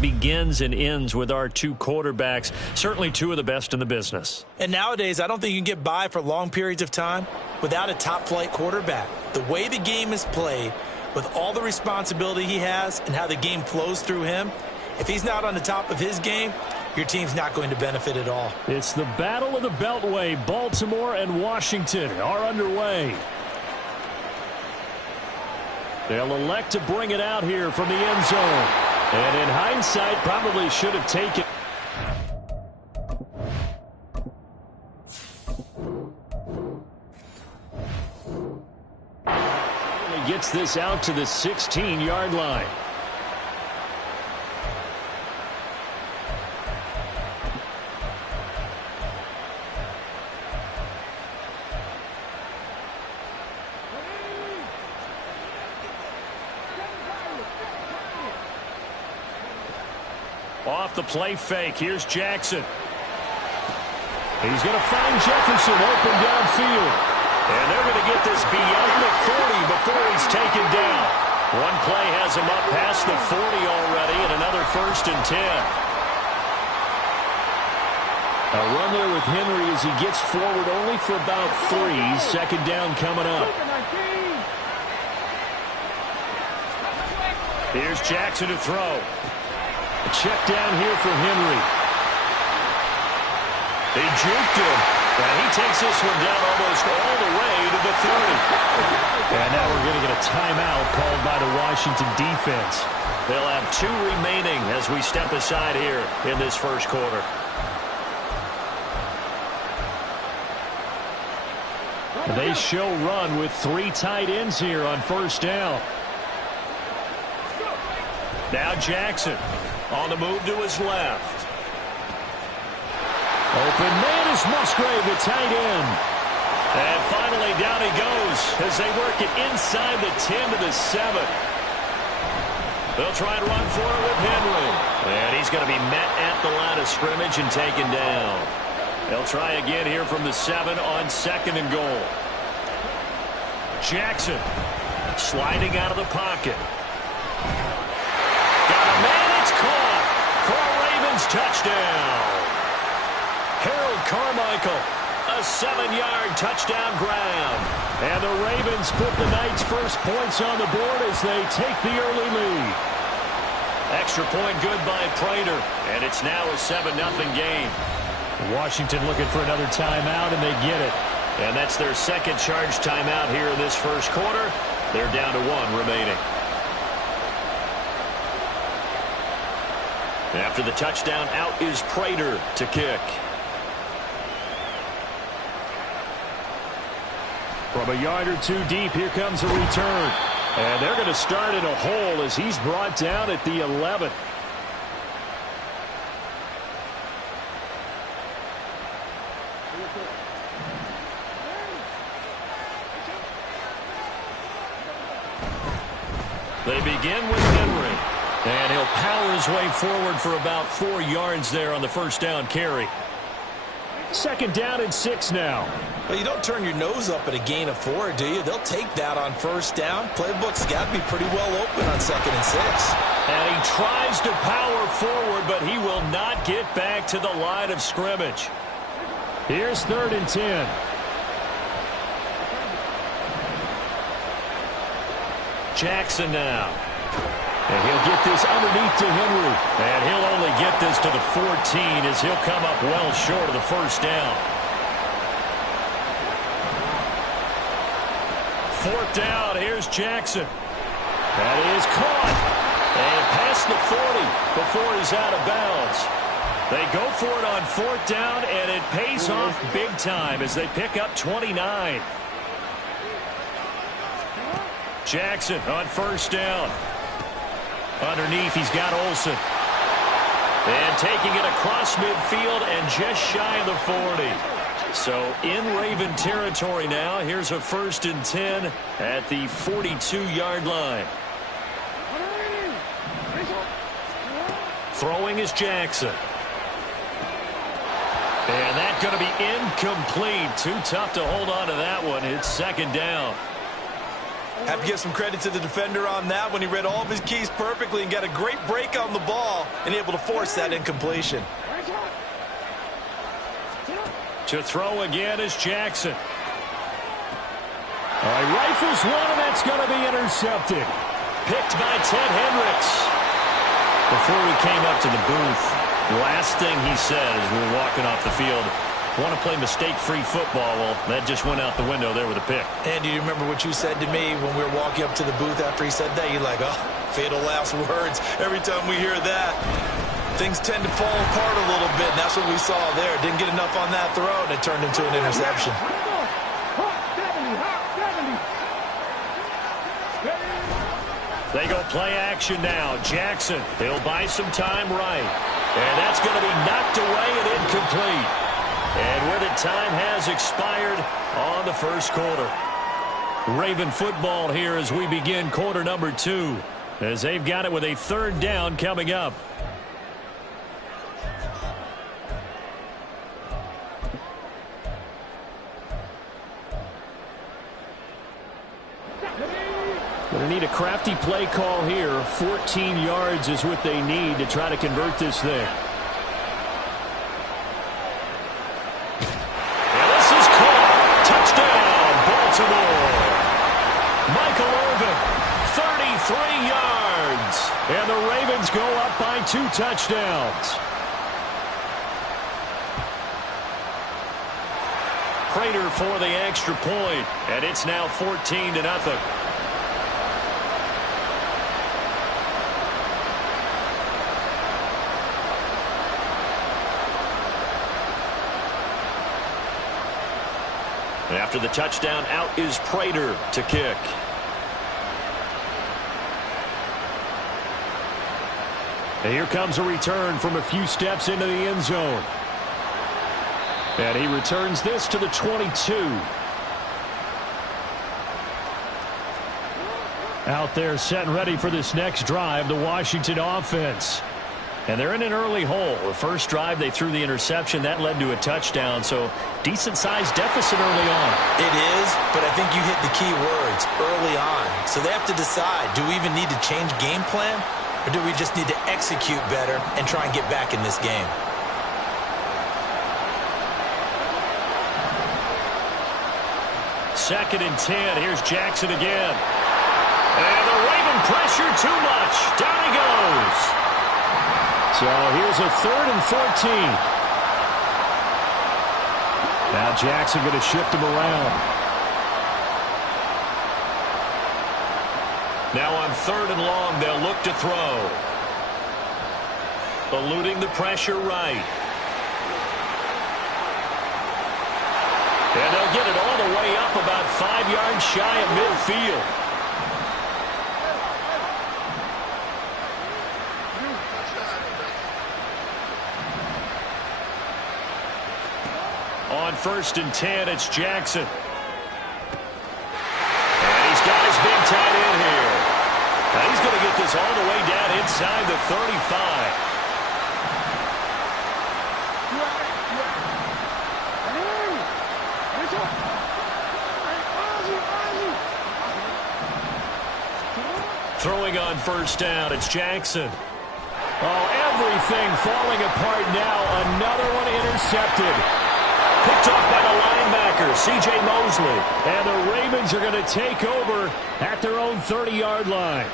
it begins and ends with our two quarterbacks, certainly two of the best in the business. And nowadays, I don't think you can get by for long periods of time without a top-flight quarterback. The way the game is played, with all the responsibility he has and how the game flows through him, if he's not on the top of his game, your team's not going to benefit at all. It's the Battle of the Beltway. Baltimore and Washington are underway. They'll elect to bring it out here from the end zone. And in hindsight, probably should have taken. He gets this out to the 16-yard line. Off the play fake. Here's Jackson. He's going to find Jefferson open downfield. And they're going to get this beyond the 40 before he's taken down. One play has him up past the 40 already, and another 1st and 10. A run there with Henry as he gets forward only for about 3. 2nd down coming up. Here's Jackson to throw. A check down here for Henry. They juked him, and he takes this one down almost all the way to the 30. And now we're going to get a timeout called by the Washington defense. They'll have 2 remaining as we step aside here in this first quarter. They show run with 3 tight ends here on 1st down. Now Jackson. On the move to his left. Open man is Musgrave, the tight end. And finally down he goes as they work it inside the 10 to the 7. They'll try and run for it with Henry. And he's going to be met at the line of scrimmage and taken down. They'll try again here from the 7 on 2nd and goal. Jackson sliding out of the pocket. Got a man. It's caught for a Ravens touchdown. Harold Carmichael, a 7-yard touchdown grab. And the Ravens put the night's first points on the board as they take the early lead. Extra point good by Prater, and it's now a 7-0 game. Washington looking for another timeout, and they get it. And that's their 2nd charge timeout here in this first quarter. They're down to 1 remaining. After the touchdown, out is Prater to kick. From a yard or 2 deep, here comes a return. And they're going to start in a hole as he's brought down at the 11. They begin with Henry. And he'll power his way forward for about 4 yards there on the 1st down carry. 2nd down and 6 now. Well, you don't turn your nose up at a gain of 4, do you? They'll take that on 1st down. Playbook's got to be pretty well open on 2nd and 6. And he tries to power forward, but he will not get back to the line of scrimmage. Here's 3rd and 10. Jackson now. And he'll get this underneath to Henry. And he'll only get this to the 14 as he'll come up well short of the 1st down. 4th down, here's Jackson. That is caught. And past the 40 before he's out of bounds. They go for it on 4th down, and it pays off big time as they pick up 29. Jackson on 1st down. Underneath, he's got Olsen. And taking it across midfield and just shy of the 40. So in Raven territory now. Here's a 1st and 10 at the 42-yard line. Throwing is Jackson. And that's going to be incomplete. Too tough to hold on to that one. It's 2nd down. Have to give some credit to the defender on that when he read all of his keys perfectly and got a great break on the ball and able to force that incompletion. To throw again is Jackson. All right, rifles one, and that's going to be intercepted. Picked by Ted Hendricks. Before we came up to the booth, last thing he said as we were walking off the field, want to play mistake-free football. Well, that just went out the window there with a pick. And do you remember what you said to me when we were walking up to the booth after he said that? You're like, oh, fatal last words. Every time we hear that, things tend to fall apart a little bit, and that's what we saw there. Didn't get enough on that throw, and it turned into an interception. They go play action now. Jackson, he'll buy some time right. And that's going to be knocked away and incomplete. And where the time has expired on the first quarter. Raven football here as we begin quarter number 2. As they've got it with a third down coming up. Going to need a crafty play call here. 14 yards is what they need to try to convert this thing. And this is caught. Touchdown, Baltimore. Michael Irvin, 33 yards. And the Ravens go up by 2 touchdowns. Prater for the extra point. And it's now 14-0. After the touchdown, out is Prater to kick. And here comes a return from a few steps into the end zone. And he returns this to the 22. Out there set and ready for this next drive, the Washington offense. And they're in an early hole. The first drive, they threw the interception. That led to a touchdown, so decent-sized deficit early on. It is, but I think you hit the key words, early on. So they have to decide, do we even need to change game plan, or do we just need to execute better and try and get back in this game? Second and 10. Here's Jackson again. And the Raven pressure too much. Down he goes. So here's a 3rd and 14. Now Jackson going to shift him around. Now on 3rd and long, they'll look to throw. Eluding the pressure right. And they'll get it all the way up about 5 yards shy of midfield. On 1st and 10, it's Jackson. And he's got his big tight end here. Now he's going to get this all the way down inside the 35. Throwing on 1st down, it's Jackson. Oh, everything falling apart now. Another one intercepted. Picked off by the linebacker, C.J. Mosley. And the Ravens are going to take over at their own 30-yard line.